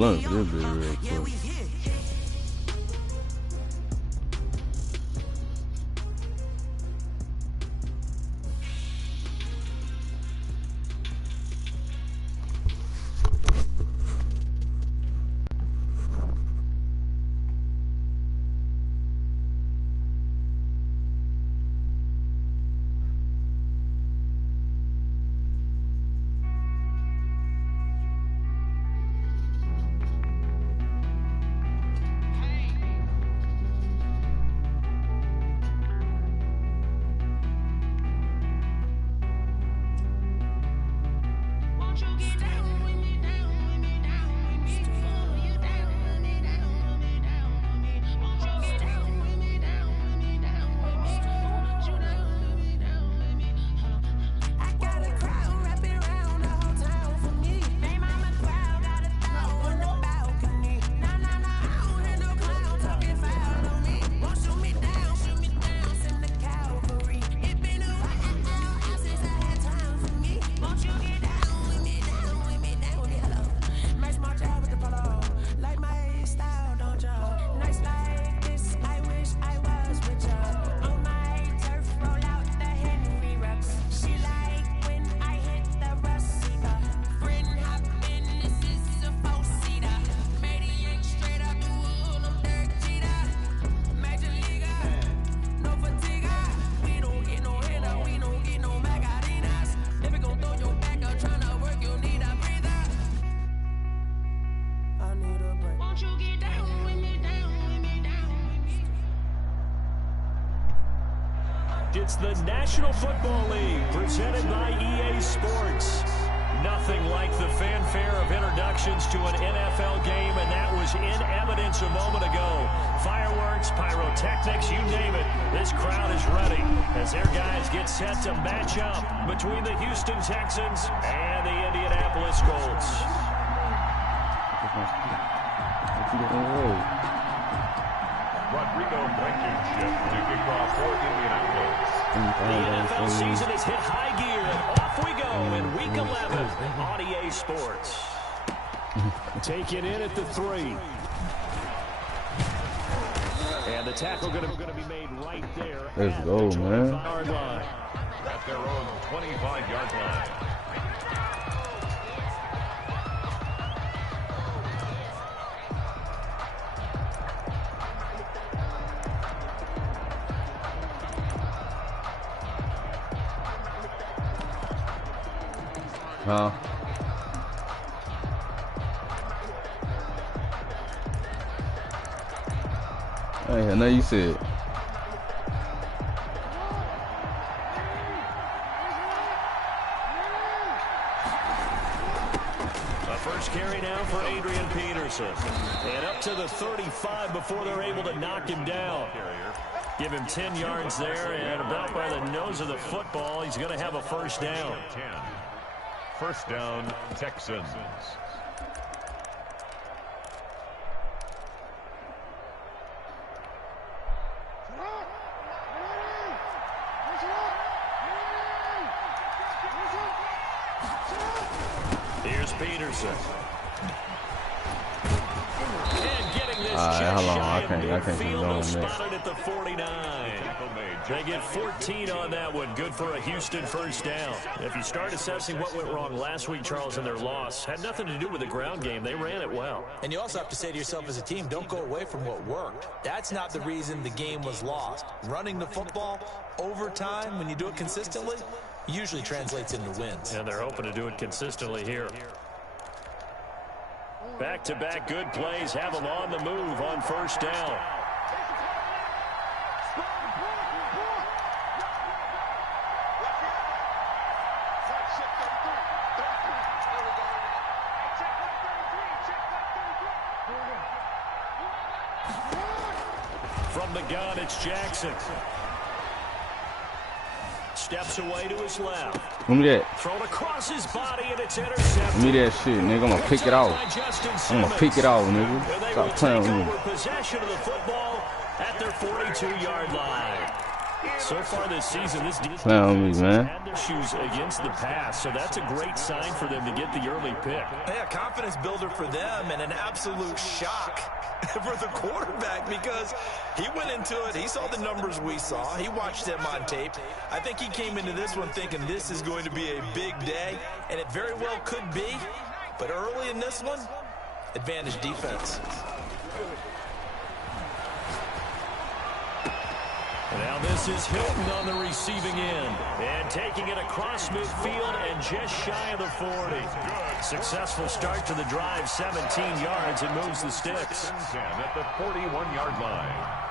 blunt for this bitch real quick. It's the National Football League presented by EA Sports. Nothing like the fanfare of introductions to an NFL game, and that was in evidence a moment ago. Fireworks, pyrotechnics, you name it. This crowd is ready as their guys get set to match up between the Houston Texans and the Indianapolis Colts. Rodrigo Blankenship to kick off for Indianapolis. The NFL season has hit high gear, and off we go in Week 11 on EA Sports. Take it in at the 3. And the tackle going to be made right there. Let's go, man. Yard line. At their own 25-yard line. Huh? Hey, I know you said. A first carry now for Adrian Peterson. And up to the 35 before they're able to knock him down. Give him 10 yards there, and about by the nose of the football, he's going to have a first down. 10. First down, Texans. Here's Peterson. And getting this How long? I can't keep field going spotted at the 49. They get 14 on that one. Good for a Houston first down. If you start assessing what went wrong last week, Charles, in their loss, had nothing to do with the ground game. They ran it well. And you also have to say to yourself as a team, don't go away from what worked. That's not the reason the game was lost. Running the football over time, when you do it consistently, usually translates into wins. And they're hoping to do it consistently here. Back-to-back good plays have them on the move on first down. From the gun, it's Jackson. Steps away to his left. Give me that. Thrown across his body, and it's intercepted. Give me that shit, nigga. I'm gonna pick it off. I'm gonna pick it off, nigga. Stop playing with me. Possession of the football at their 42-yard line. So far this season, this defense me, man. had issues against the pass, so that's a great sign for them to get the early pick. Yeah, confidence builder for them and an absolute shock for the quarterback because he went into it. He saw the numbers we saw. He watched them on tape. I think he came into this one thinking this is going to be a big day, and it very well could be. But early in this one, advantage defense. Now this is Hilton on the receiving end. And taking it across midfield and just shy of the 40. Successful start to the drive, 17 yards, and moves the sticks. 10 at the 41-yard line.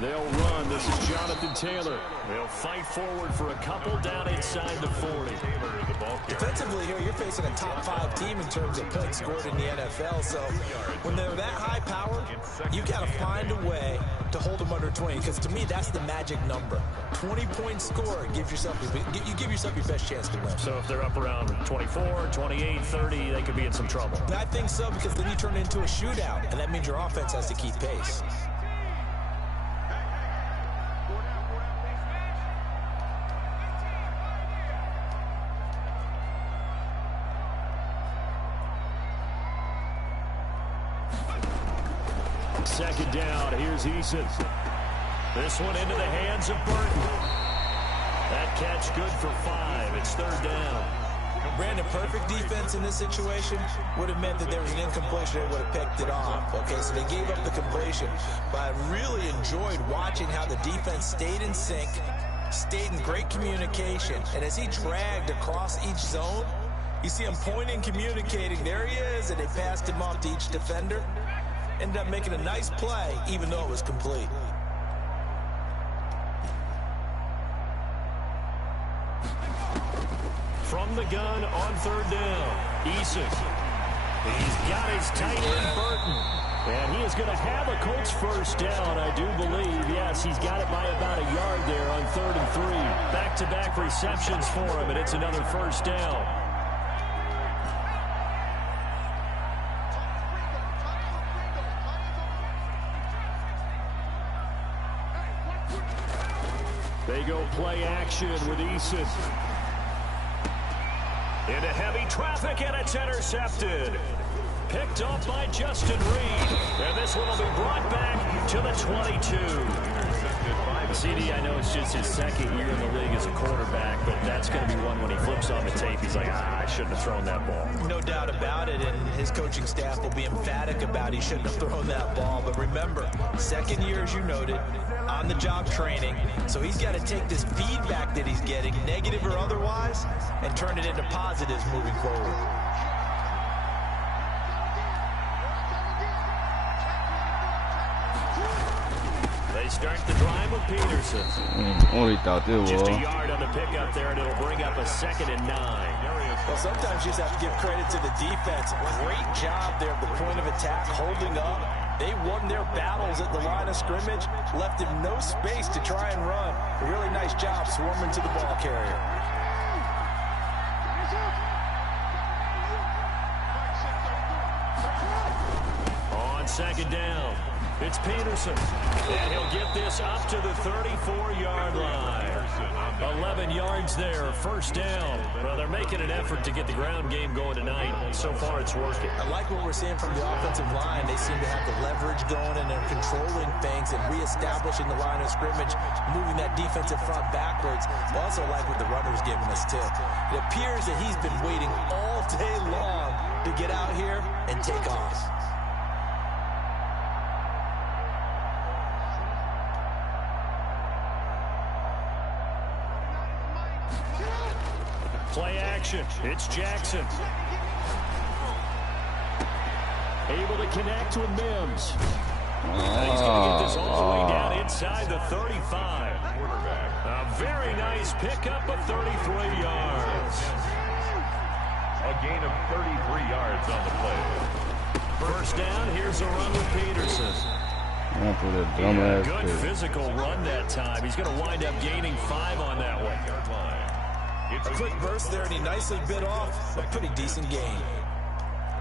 They'll run. This is Jonathan Taylor. They'll fight forward for a couple down inside the 40. Defensively here, you're facing a top 5 team in terms of points scored in the NFL. So when they're that high powered, you got to find a way to hold them under 20. Because to me, that's the magic number. 20-point score gives yourself you give yourself your best chance to win. So if they're up around 24, 28, 30, they could be in some trouble. I think so, because then you turn it into a shootout, and that means your offense has to keep pace. Second down, here's Eason. This one into the hands of Burton. That catch good for 5. It's third down. Brandon, perfect defense in this situation would have meant that there was an incompletion. They would have picked it off. Okay, so they gave up the completion. But I really enjoyed watching how the defense stayed in sync, stayed in great communication. And as he dragged across each zone, you see him pointing, communicating. There he is, and they passed him off to each defender. Ended up making a nice play, even though it was complete. From the gun on third down, Eason. He's got his tight end, Burton. And he is going to have a Colts first down, I do believe. Yes, he's got it by about a yard there on 3rd and 3. Back-to-back receptions for him, and it's another first down. They go play action with Eason. Into heavy traffic, and it's intercepted. Picked up by Justin Reed. And this one will be brought back to the 22. CD, I know it's just his second year in the league as a quarterback, but that's going to be one when he flips on the tape. He's like, I shouldn't have thrown that ball. No doubt about it, and his coaching staff will be emphatic about he shouldn't have thrown that ball. But remember, second year, as you noted, on-the-job training. So he's got to take this feedback that he's getting, negative or otherwise, and turn it into positives moving forward. They start the drive with Peterson. Only thought it was. Just a yard on the pickup there, and it'll bring up a 2nd and 9. Well, sometimes you just have to give credit to the defense. Great job there at the point of attack, holding up. They won their battles at the line of scrimmage, left him no space to try and run. A really nice job swarming to the ball carrier. On 2nd down, it's Peterson. And he'll get this up to the 34-yard line. 11 yards there, first down. Well, they're making an effort to get the ground game going tonight. So far, it's working. I like what we're seeing from the offensive line. They seem to have the leverage going, and they're controlling things and reestablishing the line of scrimmage, moving that defensive front backwards. I also like what the runner's giving us, too. It appears that he's been waiting all day long to get out here and take off. Play action. It's Jackson. Able to connect with Mims. And he's going to get this all the way down inside the 35. A very nice pickup of 33 yards. A gain of 33 yards on the play. First down, here's a run with Peterson. Good physical run that time. He's going to wind up gaining 5 on that one. A quick burst there, and he nicely bit off a pretty decent gain.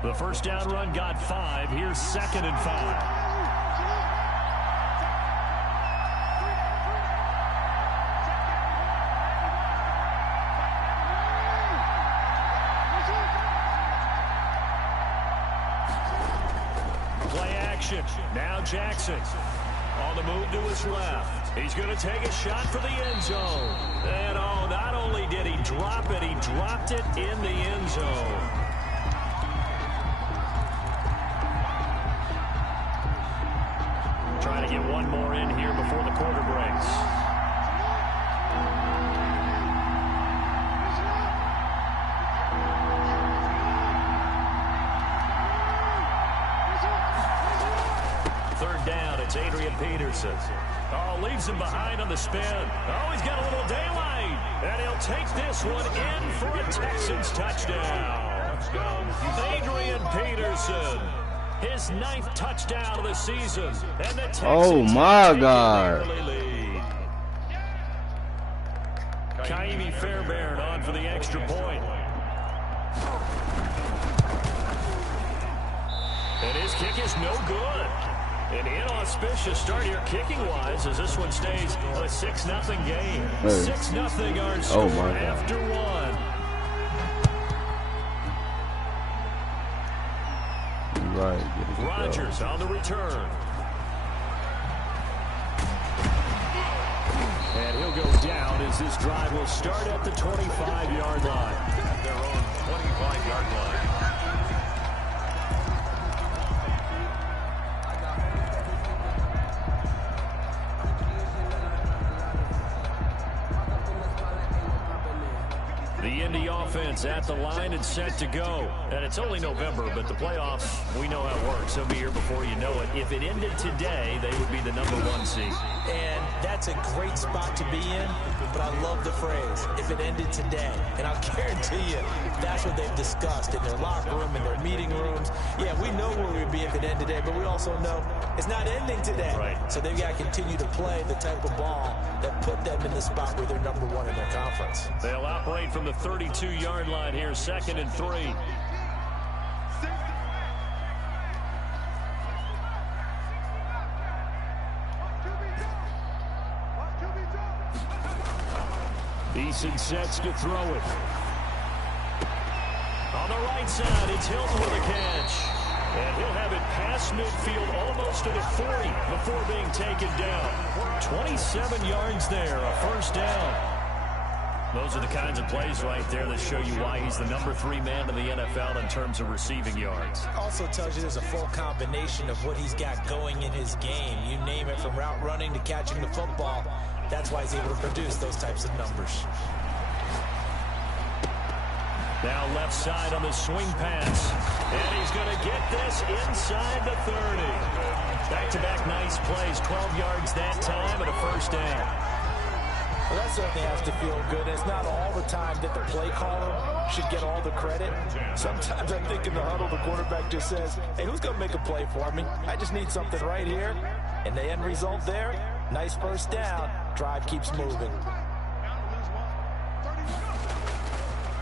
The first down run got 5. Here's 2nd and 5. Now Jackson on the move to his left. He's going to take a shot for the end zone. And oh, not only did he drop it, he dropped it in the end zone. Trying to get one more in here before the quarter breaks. Peterson. Oh, leaves him behind on the spin. Oh, he's got a little daylight. And he'll take this one in for a Texans touchdown. Adrian Peterson. His 9th touchdown of the season. And the Texans oh, my God. Kaimi Fairbairn on for the extra point. And his kick is no good. An inauspicious start here kicking-wise as this one stays a 6-0 game. 6-0 our score after 1. Right. Rodgers on the return. And he'll go down as this drive will start at the 25-yard line. At their own 25-yard line. Offense at the line and set to go. And it's only November, but the playoffs, we know how it works. They'll be here before you know it. If it ended today, they would be the #1 seed. And that's a great spot to be in, but I love the phrase, if it ended today. And I'll guarantee you, that's what they've discussed in their locker room, in their meeting rooms. Yeah, we know where we'd be if it ended today, but we also know it's not ending today. Right. So they've got to continue to play the type of ball that put them in the spot where they're #1 in their conference. They'll operate from the 32-yard line here, 2nd and 3. Eason sets to throw it. On the right side, it's Hilton with a catch. And he'll have it past midfield almost to the 40 before being taken down. 27 yards there, a first down. Those are the kinds of plays right there that show you why he's the #3 man in the NFL in terms of receiving yards. Also tells you there's a full combination of what he's got going in his game. You name it, from route running to catching the football. That's why he's able to produce those types of numbers. Now left side on the swing pass. And he's going to get this inside the 30. Back-to-back nice plays, 12 yards that time and a first down. Well, that certainly has to feel good. It's not all the time that the play caller should get all the credit. Sometimes I think in the huddle, the quarterback just says, hey, who's going to make a play for me? I just need something right here. And the end result there, nice first down. Drive keeps moving.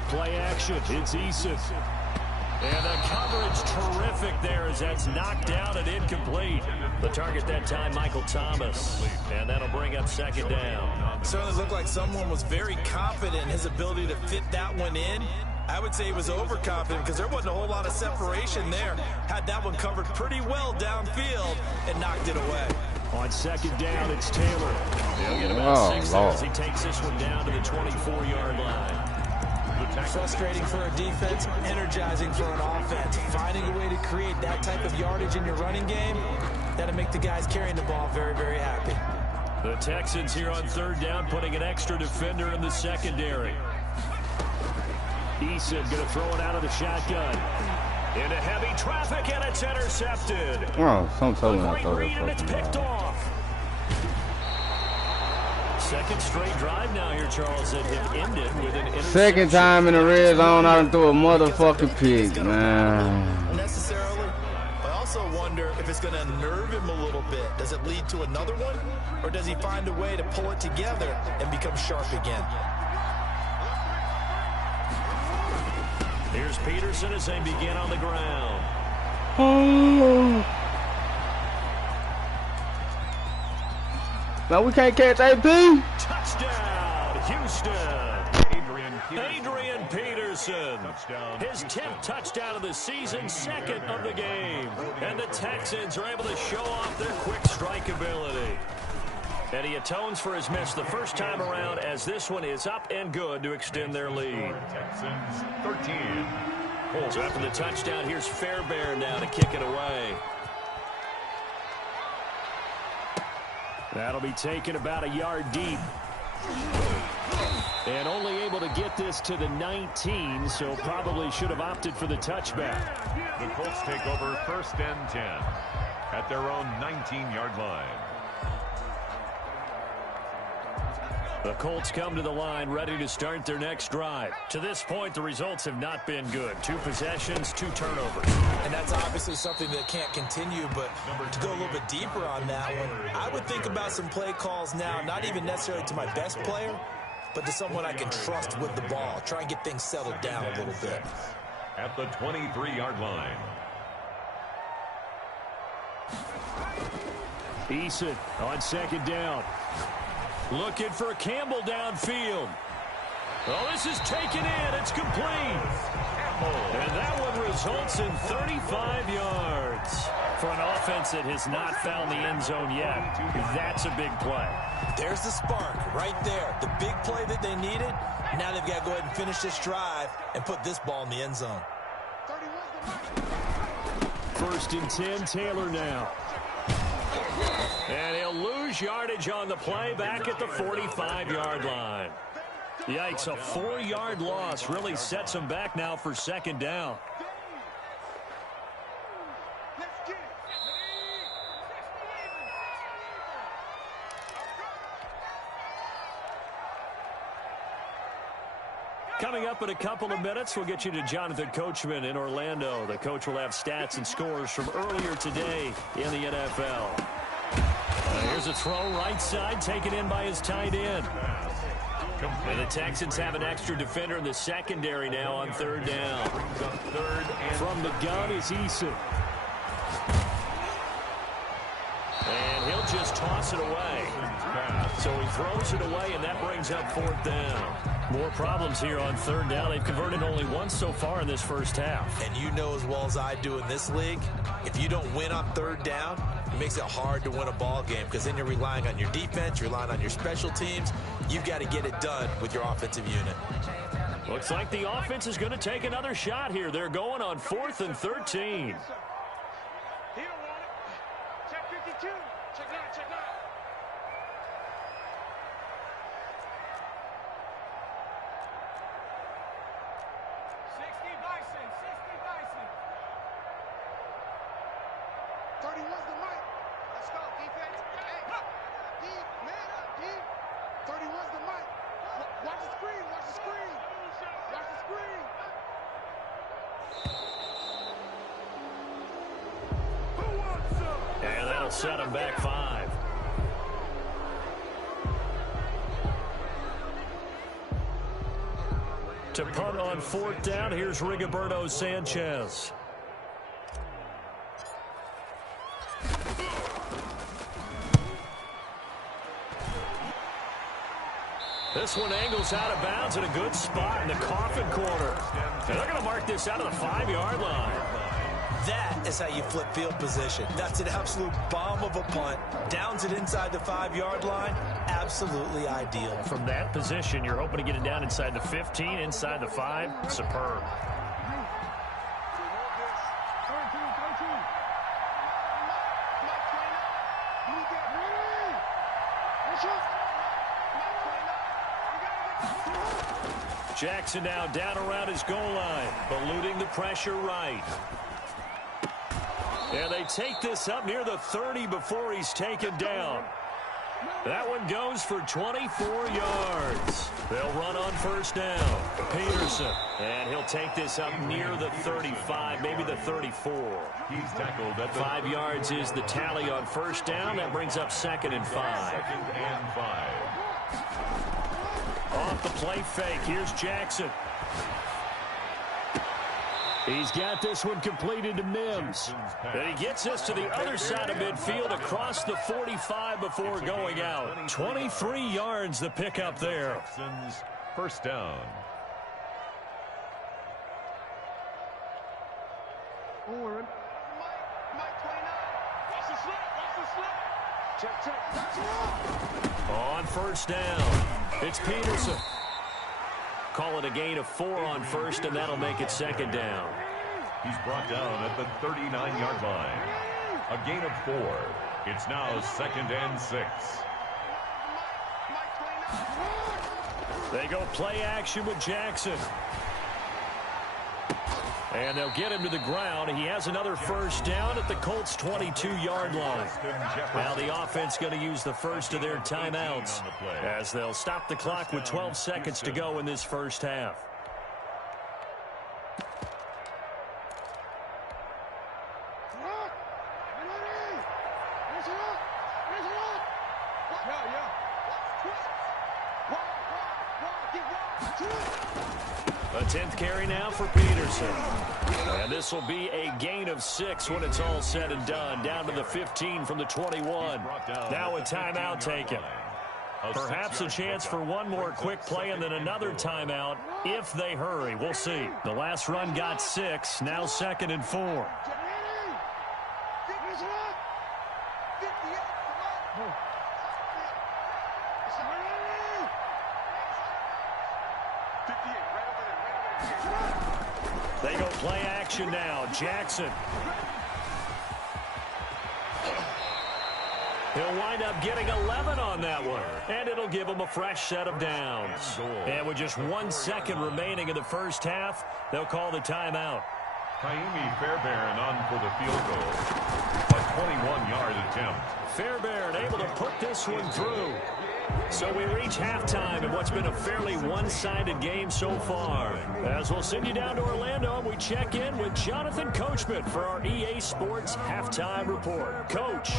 Play action. It's Eason. And the coverage terrific there as that's knocked down and incomplete. The target that time, Michael Thomas. And that'll bring up 2nd down. Certainly looked like someone was very confident in his ability to fit that one in. I would say he was overconfident because there wasn't a whole lot of separation there. Had that one covered pretty well downfield and knocked it away. On 2nd down, it's Taylor. He'll get about 6 as he takes this one down to the 24-yard line. Frustrating for a defense, energizing for an offense. Finding a way to create that type of yardage in your running game, that'll make the guys carrying the ball very, very happy. The Texans here on 3rd down, putting an extra defender in the secondary. Eason going to throw it out of the shotgun. Into heavy traffic, and it's intercepted. Oh, some telling a great read, and it's picked off. Second straight drive now here, Charles, that have ended with an interception. 2nd time in the red zone, I done threw a motherfucking pick, man. Necessarily. I also wonder if it's going to unnerve him a little bit. Does it lead to another one? Or does he find a way to pull it together and become sharp again? Here's Peterson as they begin on the ground. Now we can't catch AP. Touchdown, Houston. Adrian Peterson. His 10th touchdown of the season, second of the game. And the Texans are able to show off their quick strike ability. And he atones for his miss the first time around as this one is up and good to extend their lead. Texans 13. So after the touchdown, here's Fairbairn now to kick it away. That'll be taken about a yard deep. And only able to get this to the 19, so probably should have opted for the touchback. The Colts take over 1st and 10 at their own 19-yard line. The Colts come to the line ready to start their next drive. To this point, the results have not been good. 2 possessions, 2 turnovers. And that's obviously something that can't continue, but to go a little bit deeper on that one, I would think about some play calls now, not even necessarily to my best player, but to someone I can trust with the ball. Try and get things settled down a little bit. At the 23-yard line. Eason on 2nd down. Looking for Campbell downfield. Oh, this is taken in. It's complete. And that one results in 35 yards. For an offense that has not found the end zone yet, that's a big play. There's the spark right there. The big play that they needed. Now they've got to go ahead and finish this drive and put this ball in the end zone. 1st and 10, Taylor now. And he'll lose yardage on the play back at the 45-yard line. Yikes, a 4-yard loss really sets him back now for 2nd down. Coming up in a couple of minutes, we'll get you to Jonathan Coachman in Orlando. The coach will have stats and scores from earlier today in the NFL. Here's a throw right side, taken in by his tight end. And the Texans have an extra defender in the secondary now on 3rd down. From the gun is Eason. And he'll just toss it away. So he throws it away, and that brings up 4th down. More problems here on 3rd down. They've converted only once so far in this first half. And you know as well as I do in this league, if you don't win on 3rd down, it makes it hard to win a ball game because then you're relying on your defense, you're relying on your special teams. You've got to get it done with your offensive unit. Looks like the offense is going to take another shot here. They're going on 4th and 13. Set him back 5. To punt on 4th down, here's Rigoberto Sanchez. This one angles out of bounds in a good spot in the coffin corner. And they're going to mark this out of the 5-yard line. That is how you flip field position. That's an absolute bomb of a punt. Downs it inside the 5-yard line. Absolutely ideal. From that position, you're hoping to get it down inside the 15, inside the 5. Superb. Jackson now down around his goal line, eluding the pressure right. And they take this up near the 30 before he's taken down. That one goes for 24 yards. They'll run on 1st down. Peterson. And he'll take this up near the 35, maybe the 34. He's tackled at the 5 yards is the tally on 1st down. That brings up 2nd and 5. 2nd and 5. Off the play fake. Here's Jackson. He's got this one completed to Mims. And he gets us to the other side of midfield across the 45 before going out. 23 yards the pickup there. First down. On first down, it's Peterson. Call it a gain of 4 on first, and that'll make it second down. He's brought down at the 39-yard line. A gain of 4. It's now second and 6. They go play action with Jackson. And they'll get him to the ground. He has another first down at the Colts' 22-yard line. Now the offense going to use the first of their timeouts as they'll stop the clock with 12 seconds to go in this first half. A 10th carry now for Peterson. And this will be a gain of 6 when it's all said and done. Down to the 15 from the 21. Now a timeout taken. Perhaps a chance for one more quick play and then another timeout if they hurry. We'll see. The last run got 6. Now second and 4. They go play action now. Jackson. He'll wind up getting 11 on that one. And it'll give him a fresh set of downs. And with just 1 second remaining in the first half, they'll call the timeout. Kaimi Fairbairn on for the field goal. A 21-yard attempt. Fairbairn able to put this one through. So we reach halftime in what's been a fairly one-sided game so far. As we'll send you down to Orlando, we check in with Jonathan Coachman for our EA Sports Halftime Report. Coach.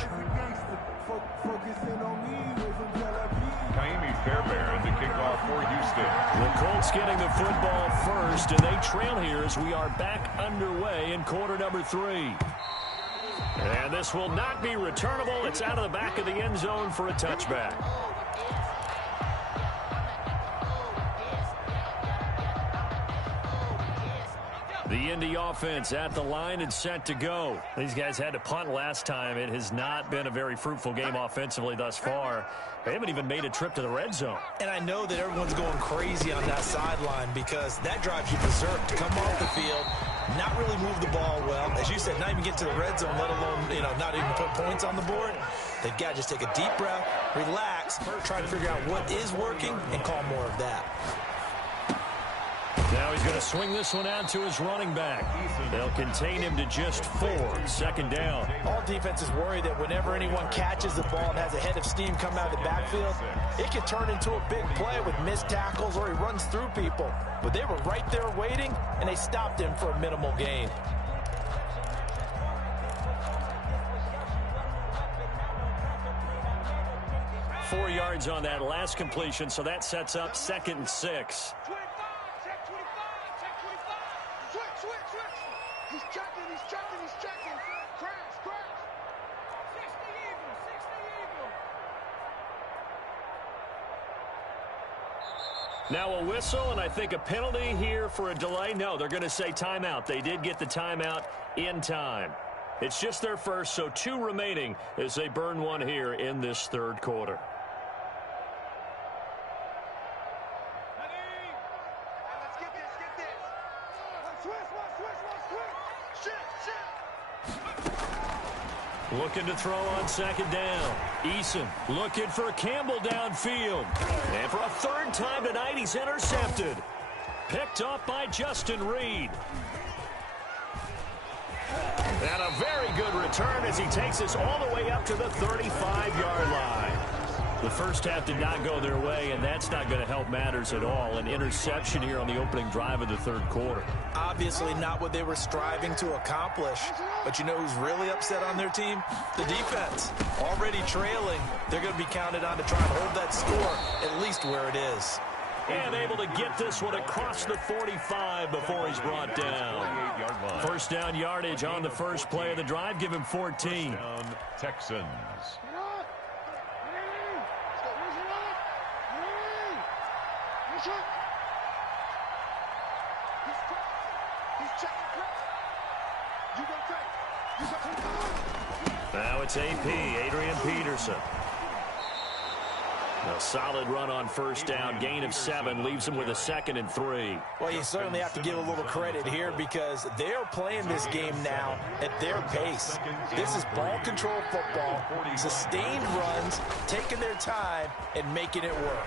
Kaimi Fairbairn to kick off for Houston. The Colts getting the football first, and they trail here as we are back underway in quarter number 3. And this will not be returnable. It's out of the back of the end zone for a touchback. The Indy offense at the line and set to go. These guys had to punt last time. It has not been a very fruitful game offensively thus far. They haven't even made a trip to the red zone. And I know that everyone's going crazy on that sideline because that drives you berserk to come off the field, not really move the ball well. As you said, not even get to the red zone, let alone, not even put points on the board. They've got to just take a deep breath, relax, try to figure out what is working, and call more of that. Now he's going to swing this one out to his running back. They'll contain him to just 4. Second down. All defenses worry that whenever anyone catches the ball and has a head of steam come out of the backfield, it can turn into a big play with missed tackles or he runs through people. But they were right there waiting, and they stopped him for a minimal gain. Four yards on that last completion, so that sets up second and 6. Now a whistle, and I think a penalty here for a delay. No, they're going to say timeout. They did get the timeout in time. It's just their first, so 2 remaining as they burn one here in this third quarter. Looking to throw on second down. Eason looking for Campbell downfield. And for a third time tonight, he's intercepted. Picked off by Justin Reed. And a very good return as he takes us all the way up to the 35-yard line. The first half did not go their way, and that's not going to help matters at all. An interception here on the opening drive of the third quarter. Obviously not what they were striving to accomplish. But you know who's really upset on their team? The defense. Already trailing. They're going to be counted on to try and hold that score at least where it is. And able to get this one across the 45 before he's brought down. First down yardage on the first play of the drive. Give him 14. Texans. Now it's AP, Adrian Peterson. A solid run on first down, gain of 7, leaves him with a 2nd and 3. Well, you certainly have to give a little credit here because they're playing this game now at their pace. This is ball control football, sustained runs, taking their time and making it work.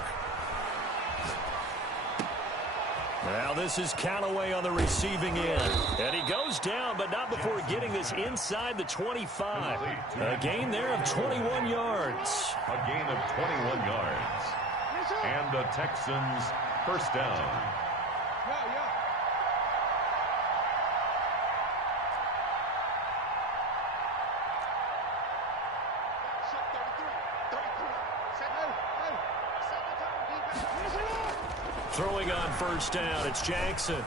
Now this is Callaway on the receiving end. And he goes down, but not before getting this inside the 25. A gain there of 21 yards. A gain of 21 yards. And the Texans first down. Throwing on first down, it's Jackson.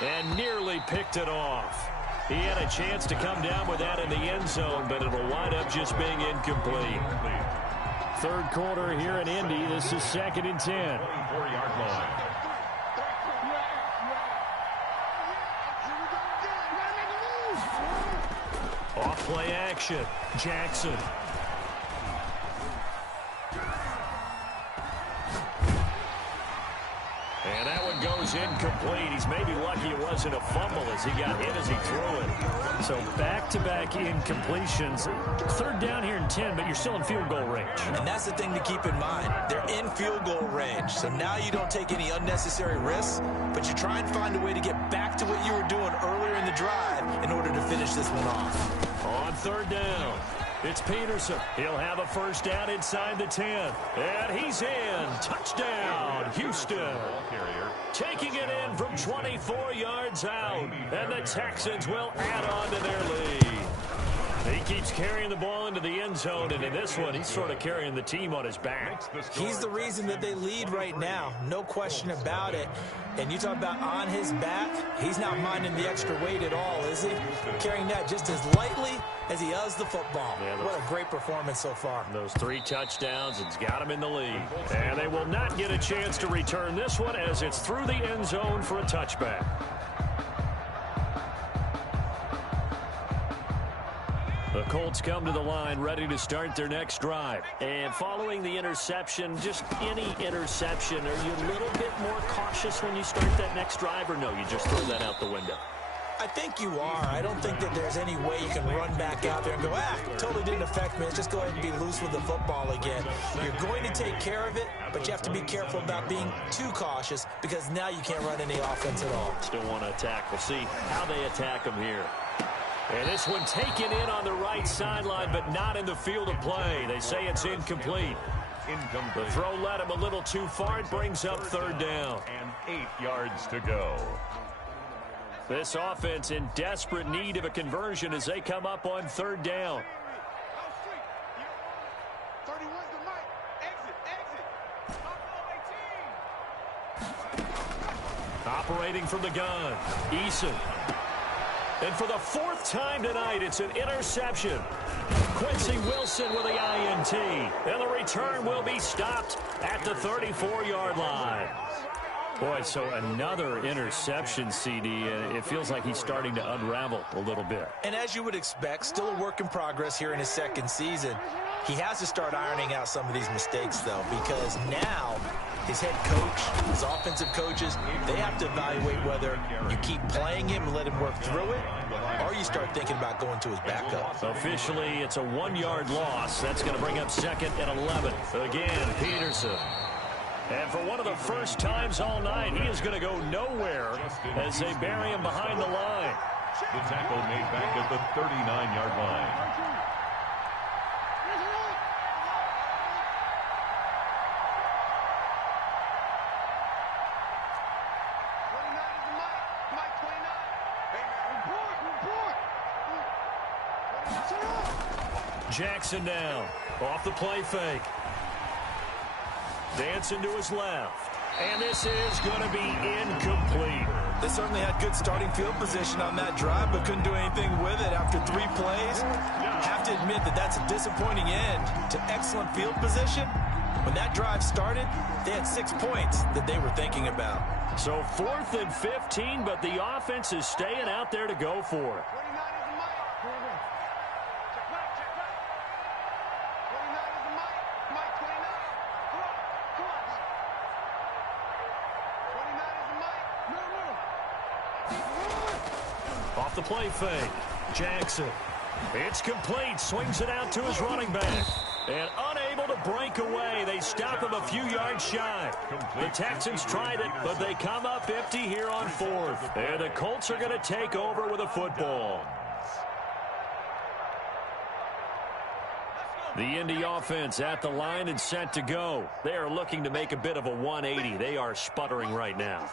And nearly picked it off. He had a chance to come down with that in the end zone, but it'll wind up just being incomplete. Third quarter here in Indy. This is 2nd and 10. 24-yard line. Off play action. Jackson. And that one goes incomplete. He's maybe lucky it wasn't a fumble as he got hit as he threw it. So back-to-back incompletions. Third down here in 10, but you're still in field goal range. And that's the thing to keep in mind. They're in field goal range. So now you don't take any unnecessary risks, but you try and find a way to get back to what you were doing earlier in the drive in order to finish this one off. On third down, it's Peterson. He'll have a first down inside the 10. And he's in. Touchdown, Houston. Taking it in from 24 yards out. And the Texans will add on to their lead. He keeps carrying the ball into the end zone, and in this one, he's sort of carrying the team on his back. He's the reason that they lead right now. No question about it. And you talk about on his back, he's not minding the extra weight at all, is he? Carrying that just as lightly as he does the football. Yeah, what a great performance so far. Those 3 touchdowns, it's got him in the lead. And they will not get a chance to return this one as it's through the end zone for a touchback. The Colts come to the line ready to start their next drive. And following the interception, just any interception, are you a little bit more cautious when you start that next drive, or no, you just throw that out the window? I think you are. I don't think that there's any way you can run back out there and go, totally didn't affect me. Let's just go ahead and be loose with the football again. You're going to take care of it, but you have to be careful about being too cautious because now you can't run any offense at all. Still want to attack. We'll see how they attack them here. And this one taken in on the right sideline, but not in the field of play. They say it's incomplete. The throw led him a little too far. It brings up third down. And 8 yards to go. This offense in desperate need of a conversion as they come up on third down. Operating from the gun, Eason. And for the 4th time tonight, it's an interception. Quincy Wilson with the INT. And the return will be stopped at the 34-yard line. Boy, so another interception, CD. It feels like he's starting to unravel a little bit. And as you would expect, still a work in progress here in his 2nd season. He has to start ironing out some of these mistakes, though, because now his head coach, his offensive coaches, they have to evaluate whether you keep playing him and let him work through it, or you start thinking about going to his backup. Officially, it's a 1-yard loss. That's going to bring up 2nd and 11. Again, Peterson. And for one of the first times all night, he is going to go nowhere as they bury him behind the line. The tackle made back at the 39-yard line. Jackson down, off the play fake. Dancing to his left. And this is going to be incomplete. They certainly had good starting field position on that drive, but couldn't do anything with it after 3 plays. Have to admit that that's a disappointing end to excellent field position. When that drive started, they had 6 points that they were thinking about. So 4th and 15, but the offense is staying out there to go for it. Off the play fake. Jackson. It's complete. Swings it out to his running back. And unable to break away. They stop him a few yards shy. The Texans tried it, but they come up empty here on 4th. And the Colts are going to take over with a football. The Indy offense at the line and set to go. They are looking to make a bit of a 180. They are sputtering right now.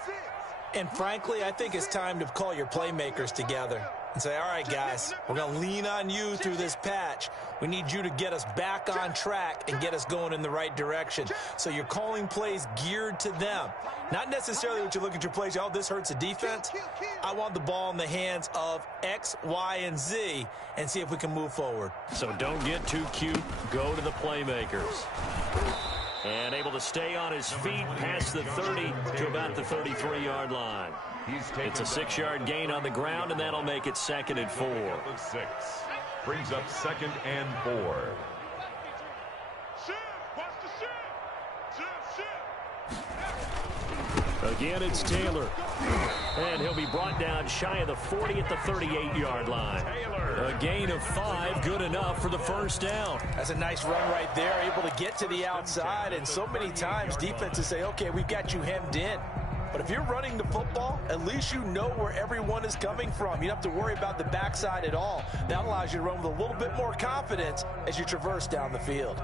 And frankly, I think it's time to call your playmakers together and say, all right, guys, we're going to lean on you through this patch. We need you to get us back on track and get us going in the right direction. So you're calling plays geared to them. Not necessarily what you look at your plays, oh, this hurts the defense. I want the ball in the hands of X, Y, and Z and see if we can move forward. So don't get too cute. Go to the playmakers. And able to stay on his feet past the 30 to about the 33-yard line. It's a 6-yard gain on the ground, and that'll make it 2nd and 4. Brings up 2nd and 4. Again, it's Taylor. And he'll be brought down shy of the 40 at the 38-yard line. A gain of 5, good enough for the first down. That's a nice run right there, able to get to the outside. And so many times defenses say, okay, we've got you hemmed in. But if you're running the football, at least you know where everyone is coming from. You don't have to worry about the backside at all. That allows you to run with a little bit more confidence as you traverse down the field.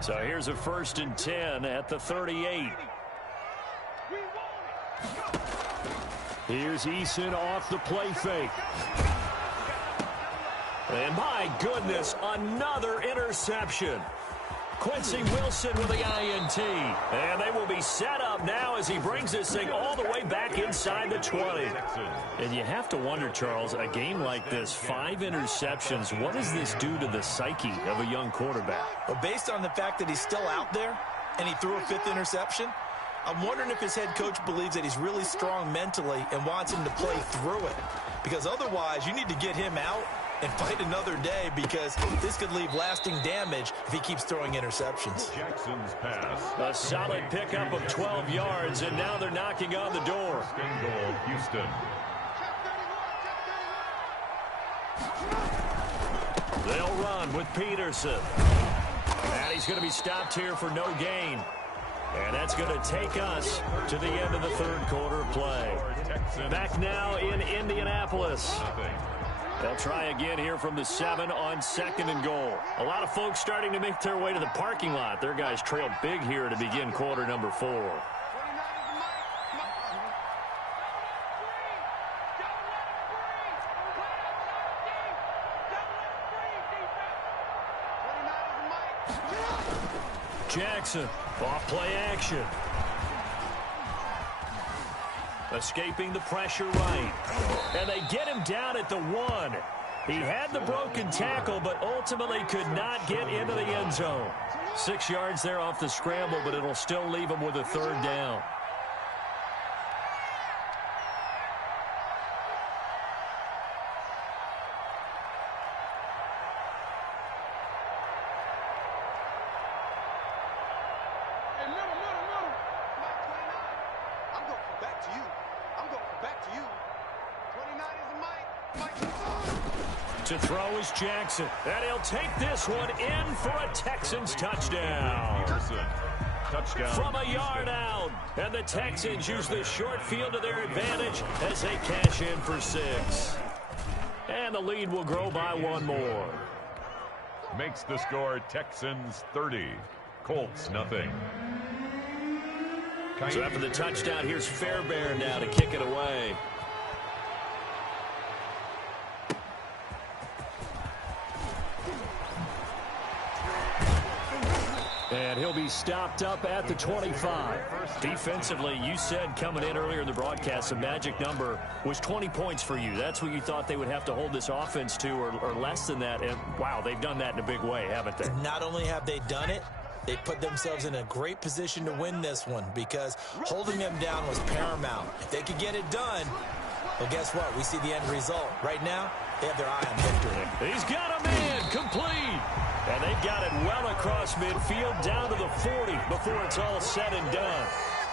So here's a 1st and 10 at the 38. Here's Eason off the play fake. And my goodness, another interception. Quincy Wilson with the INT. And they will be set up now as he brings this thing all the way back inside the 20. And you have to wonder, Charles, a game like this, 5 interceptions, what does this do to the psyche of a young quarterback? Well, based on the fact that he's still out there and he threw a 5th interception, I'm wondering if his head coach believes that he's really strong mentally and wants him to play through it. Because otherwise, you need to get him out and fight another day, because this could leave lasting damage if he keeps throwing interceptions. Jackson's pass. A solid pickup of 12 yards, and now they're knocking on the door. Second goal, Houston. They'll run with Peterson. And he's going to be stopped here for no gain. And that's going to take us to the end of the 3rd quarter of play. Back now in Indianapolis. They'll try again here from the 7 on 2nd and goal. A lot of folks starting to make their way to the parking lot. Their guys trail big here to begin quarter number 4. Jackson, off play action. Escaping the pressure right. And they get him down at the 1. He had the broken tackle, but ultimately could not get into the end zone. 6 yards there off the scramble, but it'll still leave him with a 3rd down. To throw is Jackson, and he'll take this one in for a Texans touchdown. Touchdown. From a yard out, and the Texans use the short field to their advantage as they cash in for 6. And the lead will grow by 1 more. Makes the score Texans 30, Colts nothing. So after the touchdown, here's Fairbairn now to kick it away. And he'll be stopped up at the 25. Defensively, you said coming in earlier in the broadcast, the magic number was 20 points for you. That's what you thought they would have to hold this offense to, or less than that. And, wow, they've done that in a big way, haven't they? Not only have they done it, they put themselves in a great position to win this one because holding them down was paramount. If they could get it done, well, guess what? We see the end result. Right now, they have their eye on victory. He's got a man complete. And they've got it well across midfield down to the 40 before it's all said and done.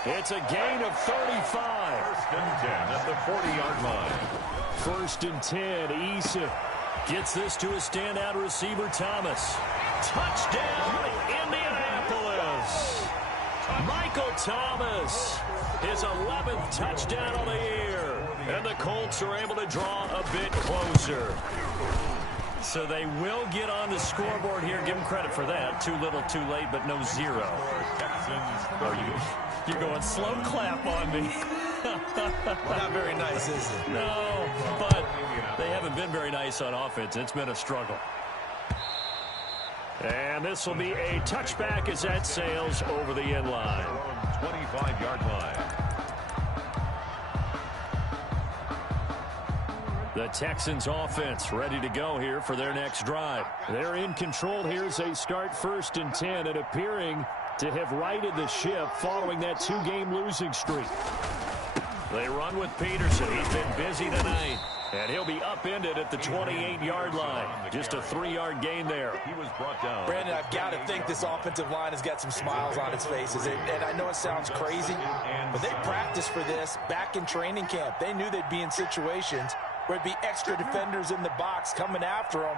It's a gain of 35. First and 10 at the 40-yard line. First and 10, Issa gets this to his standout receiver, Thomas. Touchdown, Indianapolis. Michael Thomas, his 11th touchdown of the year. And the Colts are able to draw a bit closer. So they will get on the scoreboard here. Give them credit for that. Too little, too late, but no zero. You're going slow clap on me. Not very nice, is it? No, but they haven't been very nice on offense. It's been a struggle. And this will be a touchback as that sails over the end line. 25-yard line. The Texans offense ready to go here for their next drive. They're in control here as they start first and 10 and appearing to have righted the ship following that two-game losing streak. They run with Peterson. He's been busy tonight. And he'll be upended at the 28-yard line. Just a 3-yard gain there. He was brought down. Brandon, I've got to think this offensive line has got some smiles on its faces. And I know it sounds crazy, but they practiced for this back in training camp. They knew they'd be in situations where it'd be extra defenders in the box coming after them,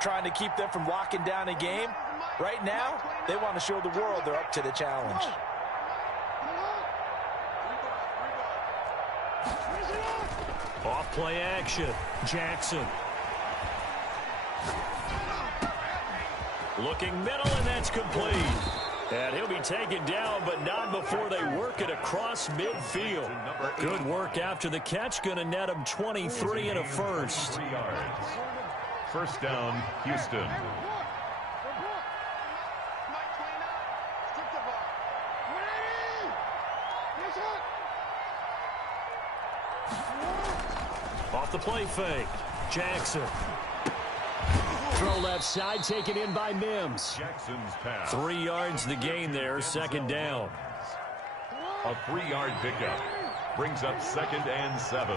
trying to keep them from locking down a game. Right now, they want to show the world they're up to the challenge. Off play action. Jackson. Looking middle, and that's complete. And he'll be taken down, but not before they work it across midfield. Good work after the catch. Going to net him 23 and a first. 3 yards. First down, Houston. Off the play fake. Jackson. Throw left side, taken in by Mims. Jackson's pass. 3 yards the gain there, second down. A 3-yard pickup brings up 2nd and 7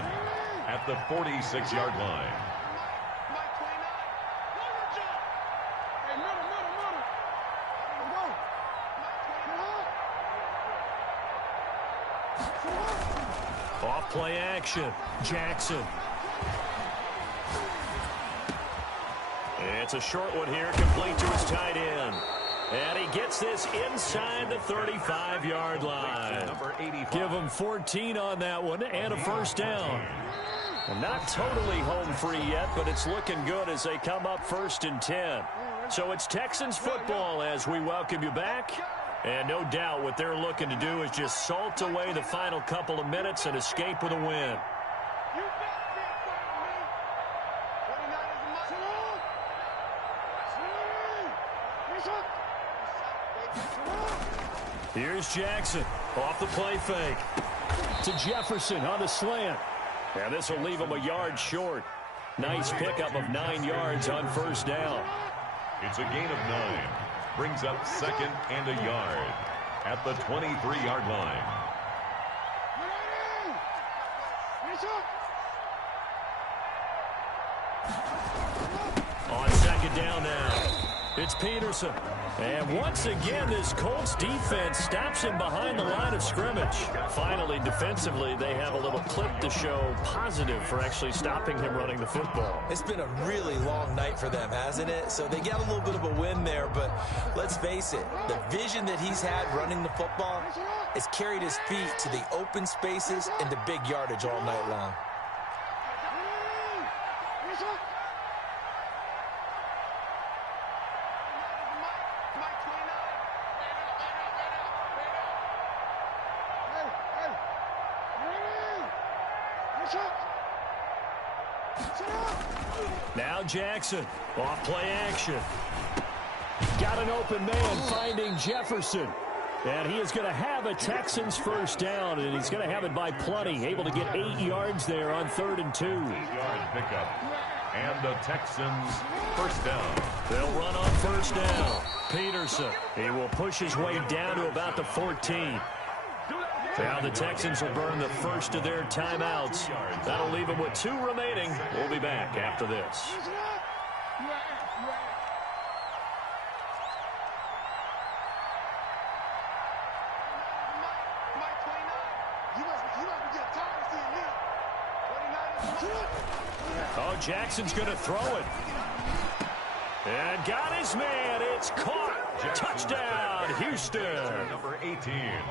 at the 46-yard line. Off play action. Jackson. It's a short one here, complete to his tight end. And he gets this inside the 35-yard line. Give him 14 on that one and a first down. Not totally home free yet, but it's looking good as they come up first and 10. So it's Texans football as we welcome you back. And no doubt what they're looking to do is just salt away the final couple of minutes and escape with a win. Here's Jackson off the play fake to Jefferson on the slant. And this will leave him a yard short. Nice pickup of 9 yards on first down. It's a gain of 9. Brings up 2nd and a yard at the 23-yard line. On second down now, it's Peterson. And once again, this Colts defense stops him behind the line of scrimmage. Finally, defensively, they have a little clip to show positive for actually stopping him running the football. It's been a really long night for them, hasn't it? So they got a little bit of a win there, but let's face it, the vision that he's had running the football has carried his feet to the open spaces and the big yardage all night long. Now Jackson, off play action. Got an open man finding Jefferson. And he is going to have a Texans first down, and he's going to have it by plenty. Able to get 8 yards there on 3rd and 2. 8-yard pickup. And the Texans first down. They'll run on first down. Peterson, he will push his way down to about the 14. Now the Texans will burn the first of their timeouts. That'll leave them with 2 remaining. We'll be back after this. Oh, Jackson's going to throw it. And got his man. It's caught. Touchdown, Houston. Number 18.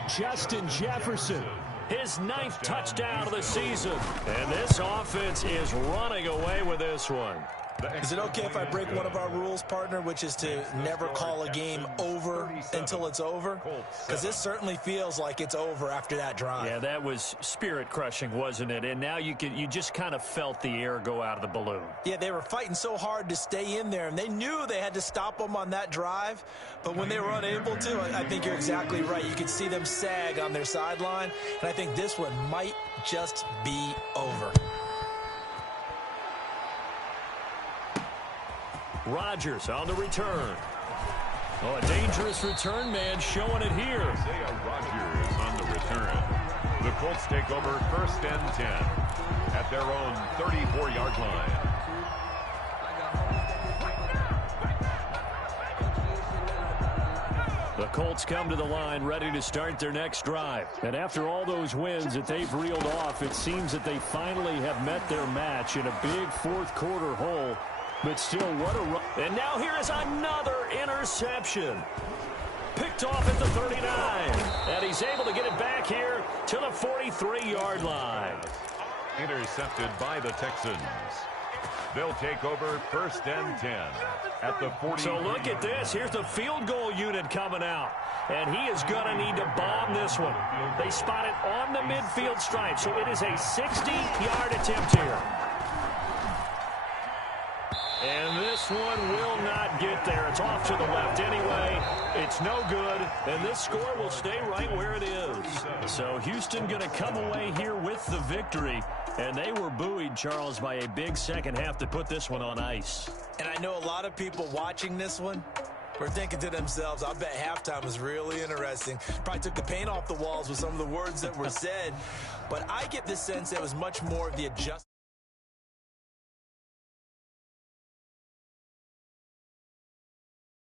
Justin Jefferson, his 9th touchdown of the season. And this offense is running away with this one. Is it okay if I break one of our rules, partner, which is to never call a game over until it's over? Because this certainly feels like it's over after that drive. Yeah, that was spirit-crushing, wasn't it? And now you just kind of felt the air go out of the balloon. Yeah, they were fighting so hard to stay in there, and they knew they had to stop them on that drive. But when they were unable to, I think you're exactly right. You could see them sag on their sideline, and I think this one might just be over. Rodgers on the return. Oh, a dangerous return man showing it here. Isaiah Rodgers on the return. The Colts take over 1st and 10 at their own 34-yard line. The Colts come to the line ready to start their next drive. And after all those wins that they've reeled off, it seems that they finally have met their match in a big 4th quarter hole. But still, what a run. And now here is another interception. Picked off at the 39. And he's able to get it back here to the 43-yard line. Intercepted by the Texans. They'll take over 1st and 10 at the 40. So look at this. Here's the field goal unit coming out. And he is going to need to bomb this one. They spot it on the midfield stripe. So it is a 60-yard attempt here. And this one will not get there. It's off to the left anyway. It's no good. And this score will stay right where it is. So Houston going to come away here with the victory. And they were buoyed, Charles, by a big second half to put this one on ice. And I know a lot of people watching this one were thinking to themselves, I bet halftime was really interesting. Probably took the paint off the walls with some of the words that were said. But I get the sense it was much more of the adjustment.